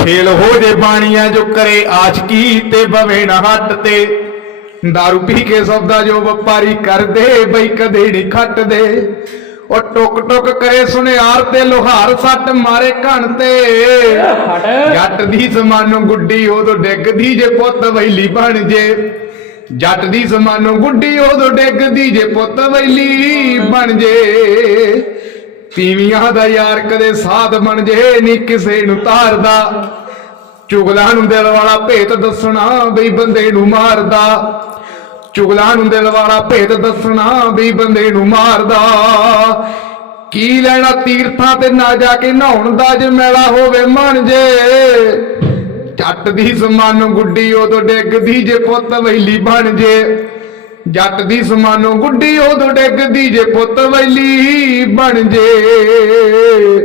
Fail ਹੋ ਜੇ ਬਾਣੀਆਂ ਜੋ ਕਰੇ ਆਸ਼ਕੀ ਤੇ ਬਵੇ ਨਾ ਹੱਟ ਤੇ। दारू ਪੀ ਕੇ ਸੌਦਾ ਜੋ ਵਪਾਰੀ ਕਰਦੇ ਬਈ ਕਦੇ ਨਹੀਂ ਖੱਟਦੇ। ਉਹ ਟੁਕ ਟੁਕ ਕਰੇ ਸੁਨਿਆਰ ਤੇ ਲੋਹਾਰ ਸੱਟ ਮਾਰੇ ਘਣ ਤੇ। ਜੱਟ ਦੀ ਜ਼ਮਾਨੋਂ ਗੁੱਡੀ ਉਦੋਂ ਡਿੱਗਦੀ ਜੇ ਪੁੱਤ ਵੈਲੀ ਬਣ ਜੇ। ਜੱਟ ਦੀ ਜ਼ਮਾਨੋਂ ਗੁੱਡੀ ਉਦੋਂ ਡਿੱਗਦੀ ਜੇ ਪੁੱਤ ਵੈਲੀ ਬਣ ਜੇ। ਤੀਵੀਆਂ ਦਾ ਯਾਰ ਕਦੇ ਸਾਧ ਬਣ ਜੇ ਨਹੀਂ ਕਿਸੇ ਨੂੰ ਤਾਰਦਾ। ਚੁਗਲਾ ਨੂੰ ਦਿਲ ਵਾਲਾ ਭੇਤ ਦੱਸਣਾ ਬਈ ਬੰਦੇ ਨੂੰ ਮਾਰਦਾ। ਚੁਗਲਾ ਨੂੰ ਦਿਲ ਵਾਲਾ ਭੇਤ ਦੱਸਣਾ ਬਈ ਬੰਦੇ ਨੂੰ ਮਾਰਦਾ। ਕੀ ਲੈਣਾ ਤੀਰਥਾਂ ਤੇ ਨਾ ਜਾ ਕੇ ਨਹਾਉਣ ਦਾ ਜੇ ਮੈਲਾ ਹੋਵੇ ਮਨ ਜੇ। ਜੱਟ ਦੀ ਸਮਾਨੋਂ ਗੁੱਡੀ ਉਦੋਂ ਡਿੱਗਦੀ ਜੇ ਪੁੱਤ ਵੈਲੀ ਬਣ ਜੇ। ਜੱਟ ਦੀ ਸਮਾਨੋ ਗੁੱਡੀ ਉਦੋਂ ਡਿੱਗਦੀ ਜੇ ਪੁੱਤ ਵੈਲੀ ਬਣ ਜੇ।